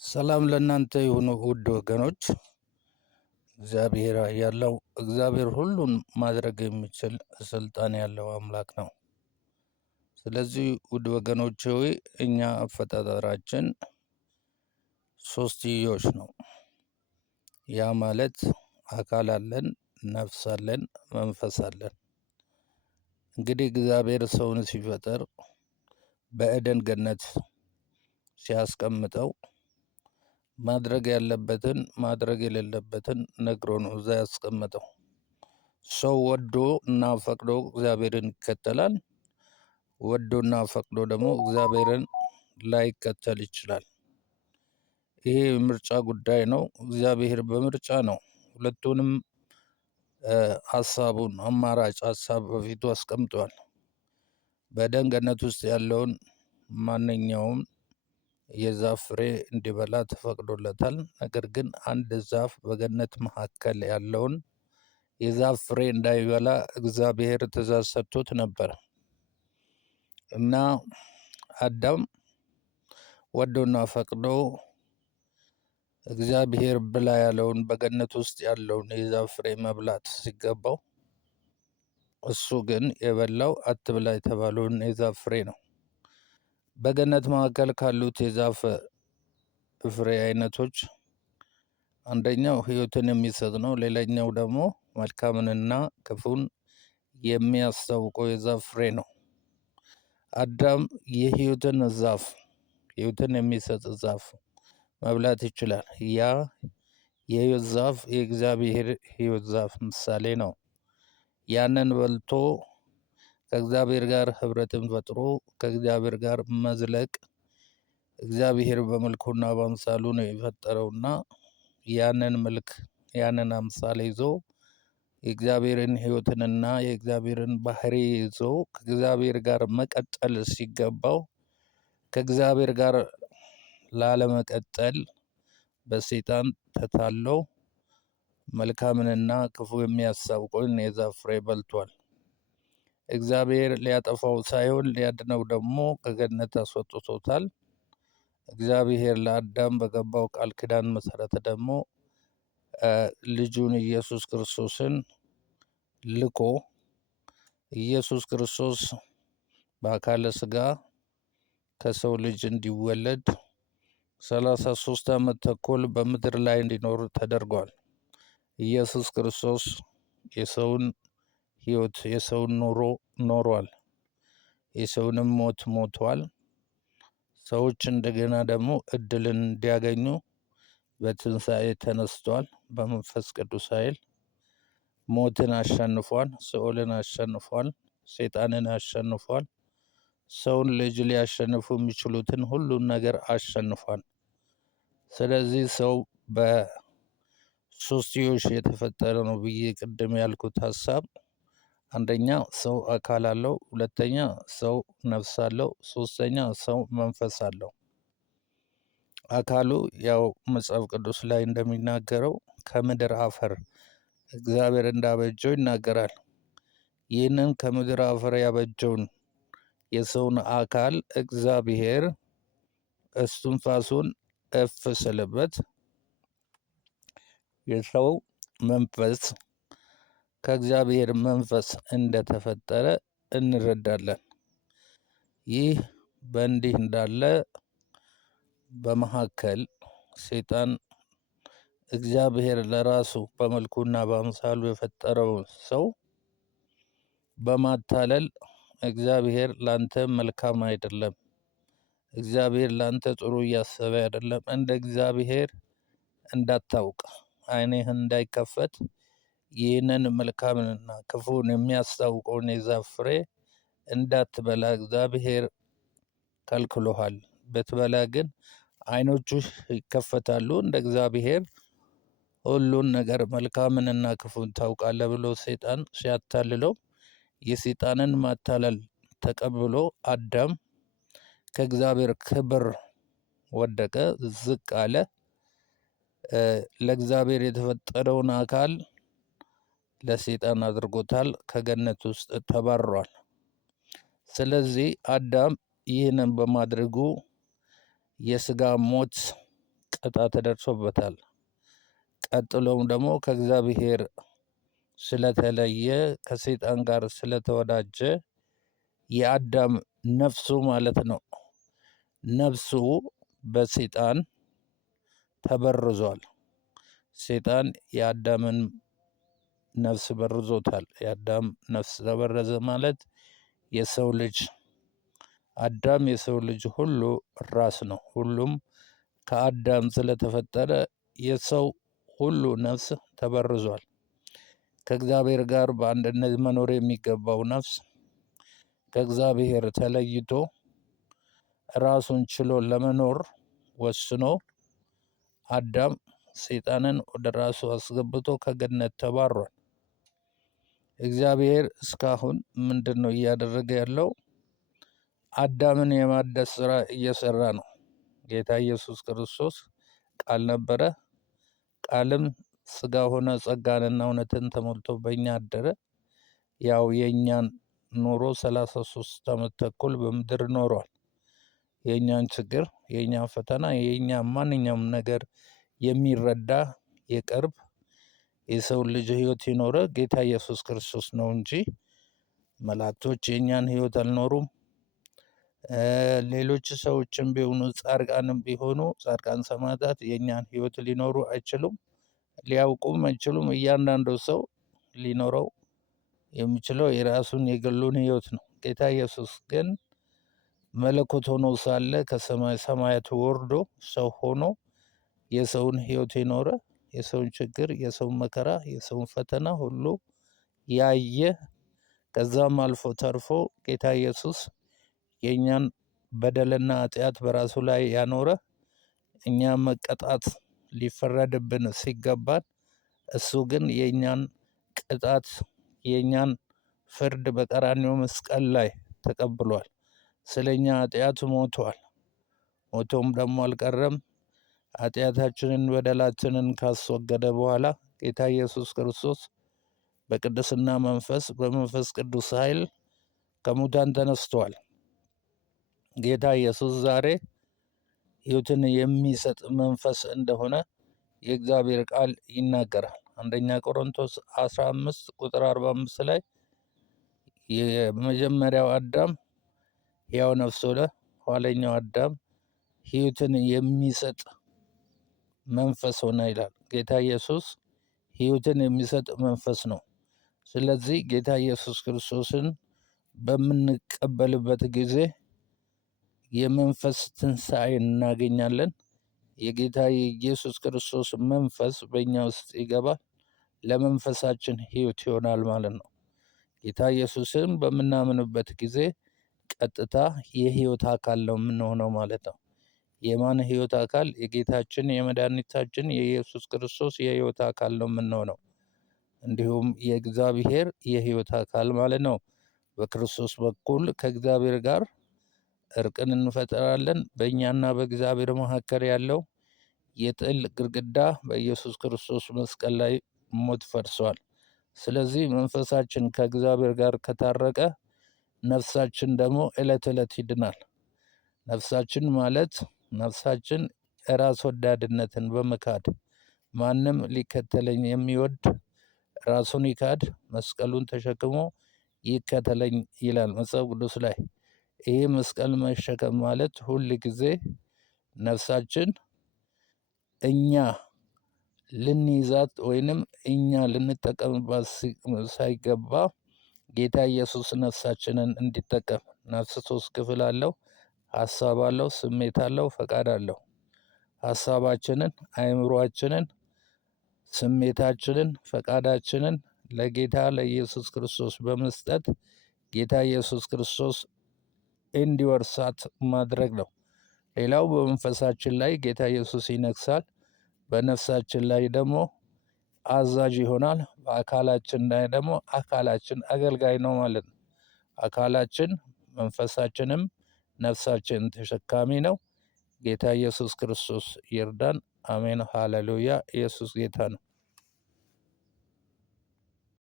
ሰላም ለእናንተ ይሁኑ ውድ ወገኖች። እግዚአብሔር ሁሉን ማድረግ የሚችል ስልጣን ያለው አምላክ ነው። ስለዚህ ውድ ወገኖች ሆይ እኛ አፈጣጠራችን ሶስትዮሽ ነው። ያ ማለት አካል አለን፣ ነፍስ አለን፣ መንፈስ አለን። እንግዲህ እግዚአብሔር ሰውን ሲፈጠር በኤደን ገነት ሲያስቀምጠው ማድረግ ያለበትን ማድረግ የሌለበትን ነግሮ ነው እዛ ያስቀመጠው። ሰው ወዶ እና ፈቅዶ እግዚአብሔርን ይከተላል። ወዶና ፈቅዶ ደግሞ እግዚአብሔርን ላይከተል ይችላል። ይሄ ምርጫ ጉዳይ ነው። እግዚአብሔር በምርጫ ነው ሁለቱንም ሀሳቡን አማራጭ ሀሳብ በፊቱ አስቀምጧል። በኤደን ገነት ውስጥ ያለውን ማንኛውም የዛፍ ፍሬ እንዲበላ ተፈቅዶለታል። ነገር ግን አንድ ዛፍ በገነት መካከል ያለውን የዛፍ ፍሬ እንዳይበላ እግዚአብሔር ትእዛዝ ሰጥቶት ነበር እና አዳም ወዶና ፈቅዶ እግዚአብሔር ብላ ያለውን በገነት ውስጥ ያለውን የዛፍ ፍሬ መብላት ሲገባው እሱ ግን የበላው አትብላ የተባለውን የዛፍ ፍሬ ነው። በገነት መካከል ካሉት የዛፍ ፍሬ አይነቶች አንደኛው ሕይወትን የሚሰጥ ነው። ሌላኛው ደግሞ መልካምንና ክፉን የሚያስታውቀው የዛፍ ፍሬ ነው። አዳም የሕይወትን ዛፍ ሕይወትን የሚሰጥ ዛፍ መብላት ይችላል። ያ የሕይወት ዛፍ የእግዚአብሔር ሕይወት ዛፍ ምሳሌ ነው። ያንን በልቶ ከእግዚአብሔር ጋር ህብረትን ፈጥሮ ከእግዚአብሔር ጋር መዝለቅ እግዚአብሔር በመልኩና በአምሳሉ ነው የፈጠረውና ያንን መልክ ያንን አምሳል ይዞ የእግዚአብሔርን ሕይወትንና የእግዚአብሔርን ባህሪ ይዞ ከእግዚአብሔር ጋር መቀጠል ሲገባው ከእግዚአብሔር ጋር ላለመቀጠል በሰይጣን ተታሎ መልካምንና ክፉ የሚያስታውቀውን የዛፍ ፍሬ በልቷል። እግዚአብሔር ሊያጠፋው ሳይሆን ሊያድነው ደግሞ ከገነት አስወጥቶታል። እግዚአብሔር ለአዳም በገባው ቃል ኪዳን መሰረት ደግሞ ልጁን ኢየሱስ ክርስቶስን ልኮ ኢየሱስ ክርስቶስ በአካለ ስጋ ከሰው ልጅ እንዲወለድ 33 ዓመት ተኩል በምድር ላይ እንዲኖር ተደርጓል። ኢየሱስ ክርስቶስ የሰውን ሕይወት የሰውን ኑሮ ኖሯል። የሰውንም ሞት ሞቷል። ሰዎች እንደገና ደግሞ እድልን እንዲያገኙ በትንሣኤ ተነስቷል። በመንፈስ ቅዱስ ኃይል ሞትን አሸንፏል። ሲኦልን አሸንፏል። ሰይጣንን አሸንፏል። ሰውን ልጅ ሊያሸንፉ የሚችሉትን ሁሉን ነገር አሸንፏል። ስለዚህ ሰው በሶስትዮሽ የተፈጠረ ነው ብዬ ቅድም ያልኩት ሀሳብ አንደኛ ሰው አካል አለው፣ ሁለተኛ ሰው ነፍስ አለው፣ ሶስተኛ ሰው መንፈስ አለው። አካሉ ያው መጽሐፍ ቅዱስ ላይ እንደሚናገረው ከምድር አፈር እግዚአብሔር እንዳበጀው ይናገራል። ይህንን ከምድር አፈር ያበጀውን የሰውን አካል እግዚአብሔር እስትንፋሱን እፍ ስልበት የሰው መንፈስ ከእግዚአብሔር መንፈስ እንደተፈጠረ እንረዳለን። ይህ በእንዲህ እንዳለ በመካከል ሰይጣን እግዚአብሔር ለራሱ በመልኩና በአምሳሉ የፈጠረው ሰው በማታለል እግዚአብሔር ላንተ መልካም አይደለም፣ እግዚአብሔር ላንተ ጥሩ እያሰበ አይደለም፣ እንደ እግዚአብሔር እንዳታውቅ ዓይንህ እንዳይከፈት ይህንን መልካምንና ክፉን የሚያስታውቀውን የዛፍ ፍሬ እንዳትበላ እግዚአብሔር ከልክሎሃል። ብትበላ ግን ዓይኖችህ ይከፈታሉ፣ እንደ እግዚአብሔር ሁሉን ነገር መልካምንና ክፉን ታውቃለህ ብሎ ሰይጣን ሲያታልለው የሰይጣንን ማታለል ተቀብሎ አዳም ከእግዚአብሔር ክብር ወደቀ፣ ዝቅ አለ። ለእግዚአብሔር የተፈጠረውን አካል ለሰይጣን አድርጎታል፣ ከገነት ውስጥ ተባሯል። ስለዚህ አዳም ይህንን በማድረጉ የስጋ ሞት ዕጣ ተደርሶበታል። ቀጥሎም ደግሞ ከእግዚአብሔር ስለተለየ ከሰይጣን ጋር ስለተወዳጀ የአዳም ነፍሱ ማለት ነው ነፍሱ በሰይጣን ተበርዟል። ሰይጣን የአዳምን ነፍስ በርዞታል። የአዳም ነፍስ ተበረዘ ማለት የሰው ልጅ አዳም የሰው ልጅ ሁሉ ራስ ነው። ሁሉም ከአዳም ስለተፈጠረ የሰው ሁሉ ነፍስ ተበርዟል። ከእግዚአብሔር ጋር በአንድነት መኖር የሚገባው ነፍስ ከእግዚአብሔር ተለይቶ ራሱን ችሎ ለመኖር ወስኖ አዳም ሰይጣንን ወደ ራሱ አስገብቶ ከገነት ተባሯል። እግዚአብሔር እስካሁን ምንድን ነው እያደረገ ያለው? አዳምን የማደስ ስራ እየሰራ ነው። ጌታ ኢየሱስ ክርስቶስ ቃል ነበረ፣ ቃልም ስጋ ሆነ፣ ጸጋንና እውነትን ተሞልቶ በእኛ አደረ። ያው የእኛን ኑሮ 33 ዓመት ተኩል በምድር ኖሯል። የእኛን ችግር፣ የእኛን ፈተና፣ የእኛን ማንኛውም ነገር የሚረዳ የቅርብ የሰው ልጅ ህይወት የኖረ ጌታ ኢየሱስ ክርስቶስ ነው እንጂ መላእክቶች የእኛን ህይወት አልኖሩም። ሌሎች ሰዎችም ቢሆኑ ጻድቃንም ቢሆኑ ጻድቃን ሰማዕታት የእኛን ህይወት ሊኖሩ አይችሉም፣ ሊያውቁም አይችሉም። እያንዳንዱ ሰው ሊኖረው የሚችለው የራሱን የግሉን ህይወት ነው። ጌታ ኢየሱስ ግን መለኮት ሆኖ ሳለ ከሰማይ ሰማያት ወርዶ ሰው ሆኖ የሰውን ህይወት የኖረ የሰውን ችግር፣ የሰውን መከራ፣ የሰውን ፈተና ሁሉ ያየ ከዛም አልፎ ተርፎ ጌታ ኢየሱስ የእኛን በደልና ኃጢአት በራሱ ላይ ያኖረ እኛ መቀጣት ሊፈረድብን ሲገባን እሱ ግን የእኛን ቅጣት የእኛን ፍርድ በቀራንዮ መስቀል ላይ ተቀብሏል። ስለኛ ኃጢአት ሞቷል። ሞቶም ደግሞ አልቀረም። ኃጢአታችንን በደላችንን ካስወገደ በኋላ ጌታ ኢየሱስ ክርስቶስ በቅድስና መንፈስ በመንፈስ ቅዱስ ኃይል ከሙታን ተነስቷል። ጌታ ኢየሱስ ዛሬ ሕይወትን የሚሰጥ መንፈስ እንደሆነ የእግዚአብሔር ቃል ይናገራል። አንደኛ ቆሮንቶስ 15 ቁጥር 45 ላይ የመጀመሪያው አዳም ሕያው ነፍስ ሆነ፣ ኋለኛው አዳም ሕይወትን የሚሰጥ መንፈስ ሆነ ይላል። ጌታ ኢየሱስ ሕይወትን የሚሰጥ መንፈስ ነው። ስለዚህ ጌታ ኢየሱስ ክርስቶስን በምንቀበልበት ጊዜ የመንፈስ ትንሣኤ እናገኛለን። የጌታ የኢየሱስ ክርስቶስ መንፈስ በእኛ ውስጥ ይገባል። ለመንፈሳችን ሕይወት ይሆናል ማለት ነው። ጌታ ኢየሱስን በምናምንበት ጊዜ ቀጥታ የሕይወት አካል ነው የምንሆነው ማለት ነው። የማን ሕይወት አካል? የጌታችን የመድኃኒታችን የኢየሱስ ክርስቶስ የሕይወት አካል ነው የምንሆነው። እንዲሁም የእግዚአብሔር የሕይወት አካል ማለት ነው። በክርስቶስ በኩል ከእግዚአብሔር ጋር እርቅን እንፈጥራለን። በእኛና በእግዚአብሔር መካከል ያለው የጥል ግድግዳ በኢየሱስ ክርስቶስ መስቀል ላይ ሞት ፈርሷል። ስለዚህ መንፈሳችን ከእግዚአብሔር ጋር ከታረቀ ነፍሳችን ደግሞ ዕለት ዕለት ይድናል። ነፍሳችን ማለት ነፍሳችን ራስ ወዳድነትን በመካድ ማንም ሊከተለኝ የሚወድ ራሱን ይካድ፣ መስቀሉን ተሸክሞ ይከተለኝ ይላል መጽሐፍ ቅዱስ ላይ። ይህ መስቀል መሸከም ማለት ሁል ጊዜ ነፍሳችን እኛ ልንይዛት ወይንም እኛ ልንጠቀምባት ሳይገባ ጌታ ኢየሱስ ነፍሳችንን እንዲጠቀም። ነፍስ 3 ክፍል አለው። ሀሳብ አለው፣ ስሜት አለው፣ ፈቃድ አለው። ሀሳባችንን፣ አእምሯችንን፣ ስሜታችንን፣ ፈቃዳችንን ለጌታ ለኢየሱስ ክርስቶስ በመስጠት ጌታ ኢየሱስ ክርስቶስ እንዲወርሳት ማድረግ ነው። ሌላው በመንፈሳችን ላይ ጌታ ኢየሱስ ይነግሳል። በነፍሳችን ላይ ደግሞ አዛዥ ይሆናል። በአካላችን ላይ ደግሞ አካላችን አገልጋይ ነው ማለት ነው። አካላችን መንፈሳችንም ነፍሳችን ተሸካሚ ነው። ጌታ ኢየሱስ ክርስቶስ ይርዳን። አሜን። ሃሌሉያ። ኢየሱስ ጌታ ነው።